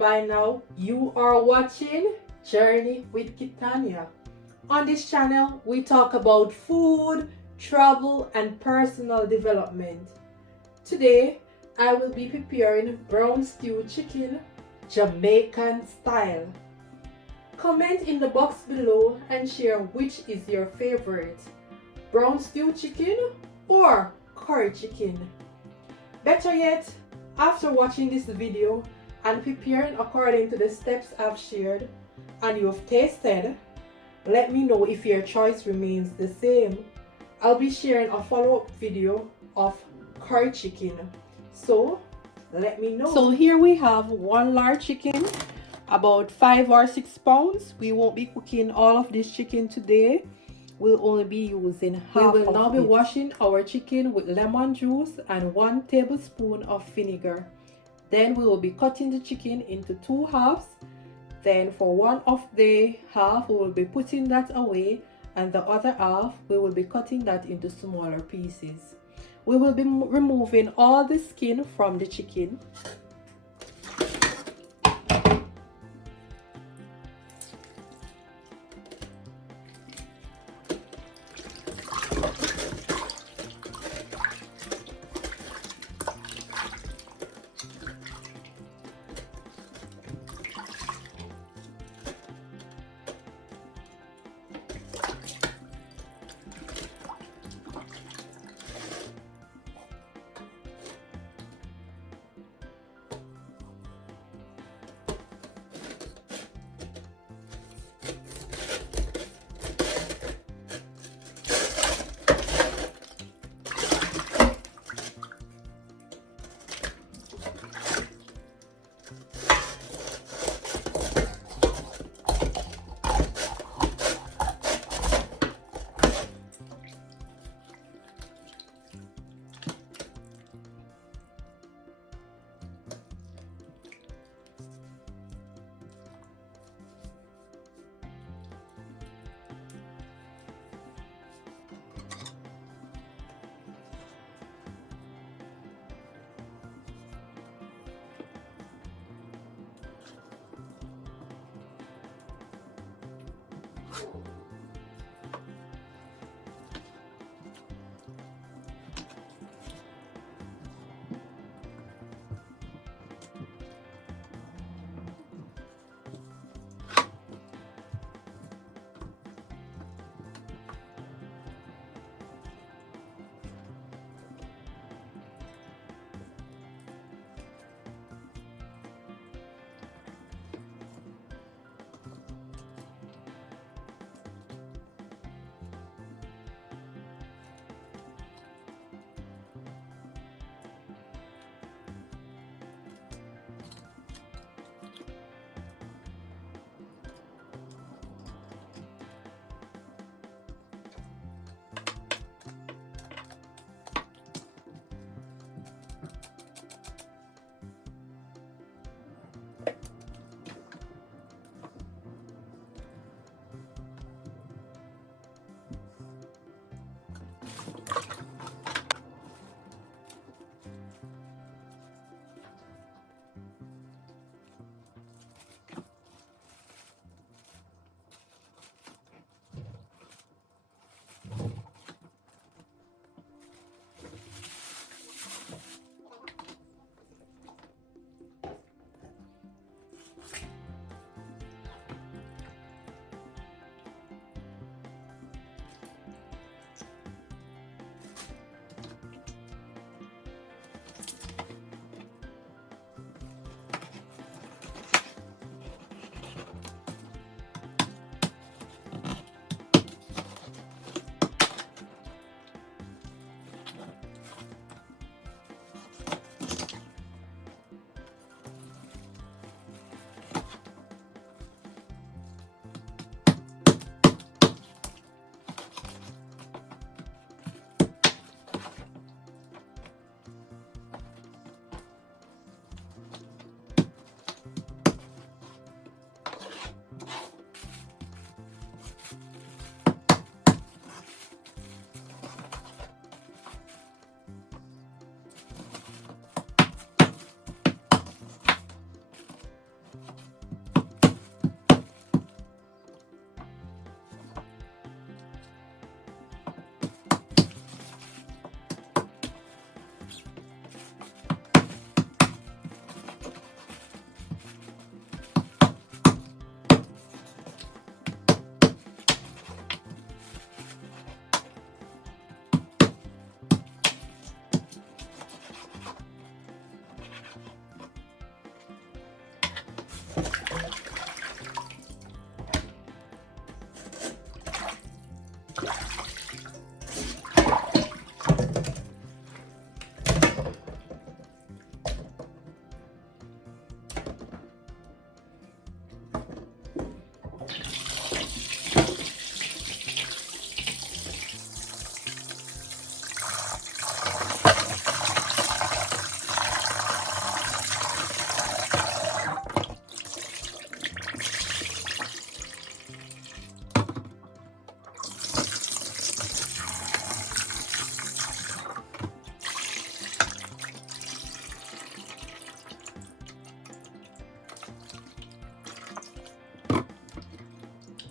by now, you are watching Journey with Kitanya. On this channel, we talk about food, travel, and personal development. Today, I will be preparing brown stew chicken, Jamaican style. Comment in the box below and share which is your favorite, brown stew chicken or curry chicken. Better yet, after watching this video and preparing according to the steps I've shared and you've tasted, let me know if your choice remains the same. I'll be sharing a follow-up video of curry chicken, so let me know. So here we have one large chicken, about 5 or 6 pounds. We won't be cooking all of this chicken today. We'll only be using half. We will now be washing our chicken with lemon juice and 1 tablespoon of vinegar. Then we will be cutting the chicken into 2 halves. Then for one of the half, we will be putting that away, and the other half, we will be cutting that into smaller pieces. We will be removing all the skin from the chicken.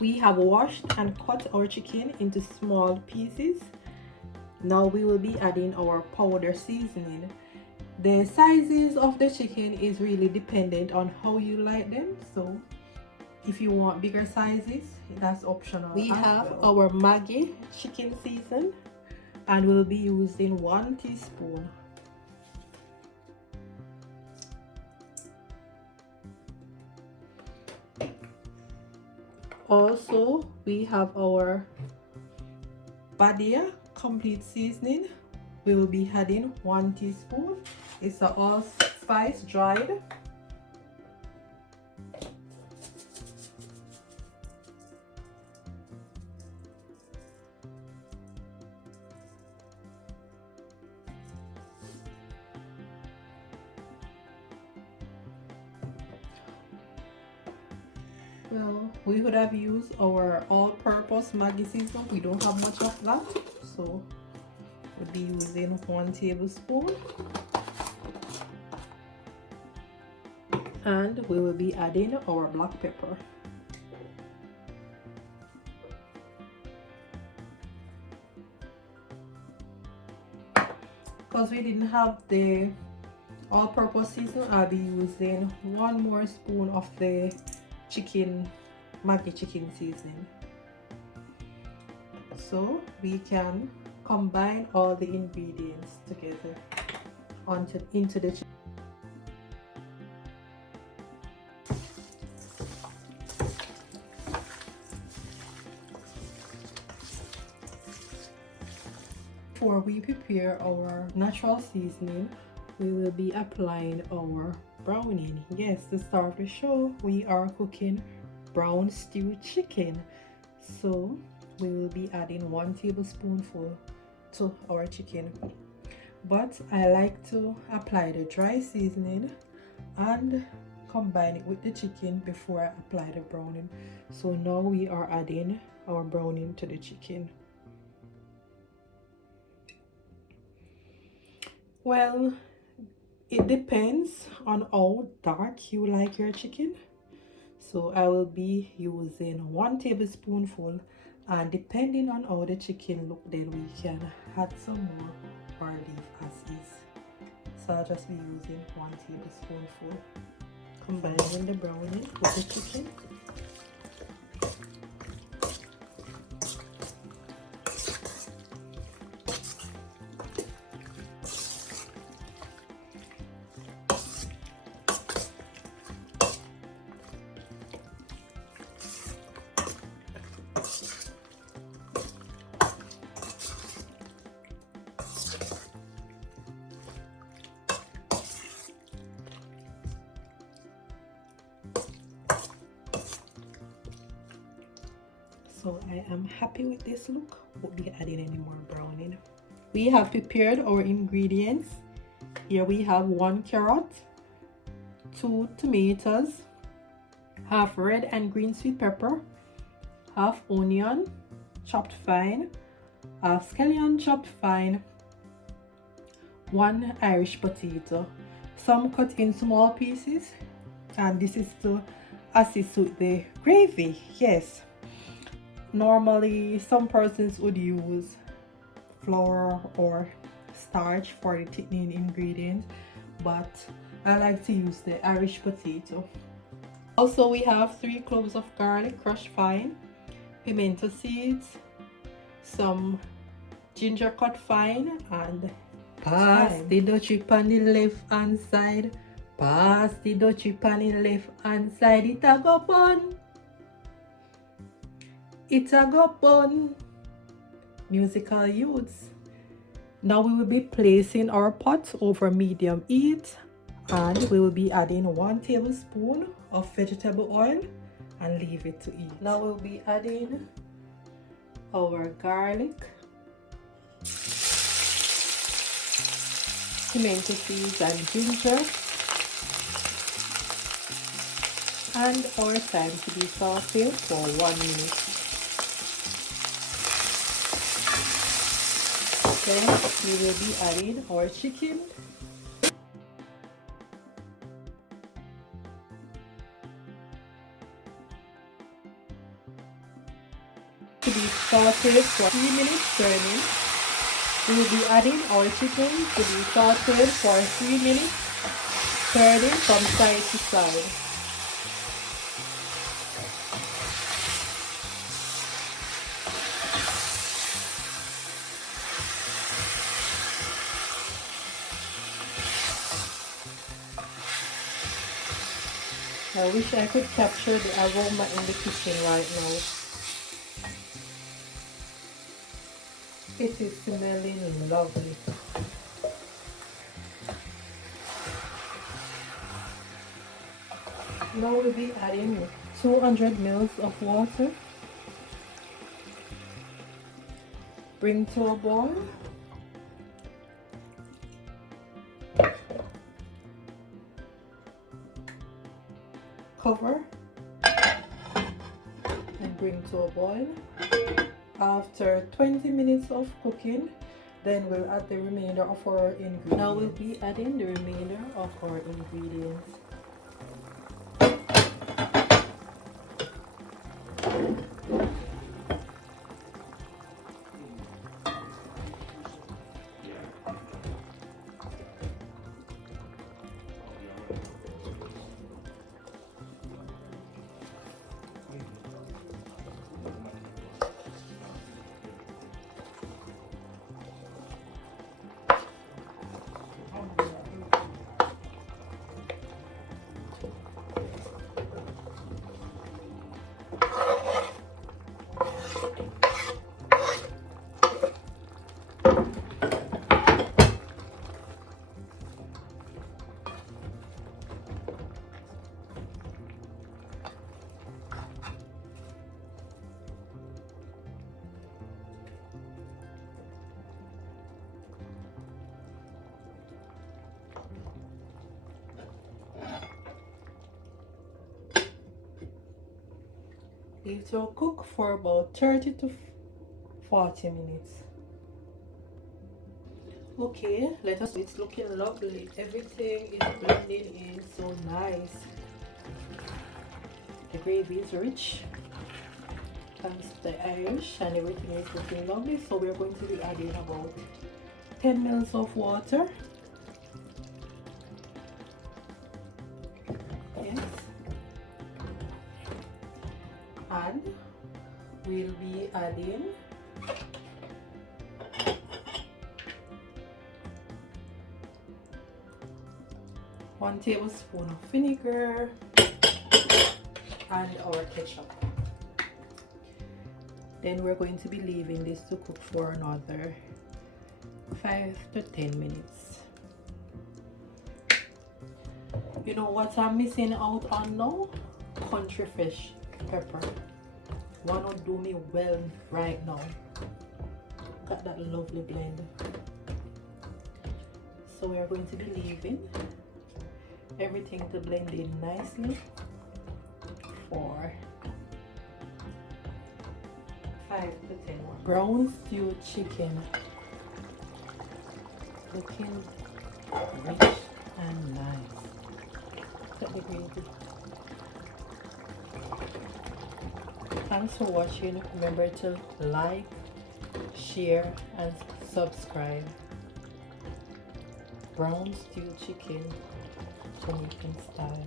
We have washed and cut our chicken into small pieces. Now we will be adding our powder seasoning. The sizes of the chicken is really dependent on how you like them. So if you want bigger sizes, that's optional. We have our Maggi chicken season, and we'll be using 1 teaspoon. Also, we have our Badia complete seasoning. We will be adding 1 teaspoon. It's a allspice dried. Well, we would have used our all-purpose Maggi seasoning. We don't have much of that, so we'll be using 1 tablespoon. And we will be adding our black pepper. Because we didn't have the all-purpose seasoning, I'll be using 1 more spoon of the Maggi chicken seasoning. So we can combine all the ingredients together into the chicken. Before we prepare our natural seasoning, we will be applying our browning. Yes, to start the show, we are cooking brown stewed chicken. So we will be adding 1 tablespoonful to our chicken. But I like to apply the dry seasoning and combine it with the chicken before I apply the browning. So now we are adding our browning to the chicken. Well, it depends on how dark you like your chicken. So I will be using 1 tablespoonful, and depending on how the chicken look, then we can add some more or leave as is. So I'll just be using 1 tablespoonful, combining the browning with the chicken. So I am happy with this look. Won't be adding any more browning. We have prepared our ingredients. Here we have 1 carrot, 2 tomatoes, half red and green sweet pepper, half onion chopped fine, half scallion chopped fine, 1 Irish potato, some cut in small pieces, and this is to assist with the gravy. Yes, normally some persons would use flour or starch for the thickening ingredient, but I like to use the Irish potato. Also, we have 3 cloves of garlic crushed fine, pimento seeds, some ginger cut fine, and pass the dutchie on the left hand side. Pass the dutchie on the left hand side. It a go bun. It a go bun. Musical youths. Now we will be placing our pot over medium heat, and we will be adding 1 tablespoon of vegetable oil and leave it to heat. Now we'll be adding our garlic, pimento seeds and ginger, and our thyme to be sauteed for 1 minute. Then we will be adding our chicken. To be sauteed for 3 minutes turning. We will be adding our chicken to be sauteed for 3 minutes, turning from side to side. I wish I could capture the aroma in the kitchen right now. It is smelling lovely. Now we'll be adding 200 ml of water. Bring to a boil. Cover and bring to a boil. After 20 minutes of cooking, then we'll add the remainder of our ingredients. Now we'll be adding the remainder of our ingredients. It will cook for about 30 to 40 minutes. Okay, let us. It's looking lovely. Everything is blending in so nice. The gravy is rich. Thanks to the Irish, and everything is looking lovely. So we're going to be adding about 10 ml of water. Yes. And we'll be adding one tablespoon of vinegar and our ketchup. Then we're going to be leaving this to cook for another 5 to 10 minutes. You know what I'm missing out on now? Country fresh pepper. Wanna do me well right now. Got that lovely blend. So we are going to be leaving everything to blend in nicely for 5 to 10 more. Brown stewed chicken. Looking rich and nice. Cut the gravy. Thanks for watching. Remember to like, share and subscribe. Brown stewed chicken, Jamaican style.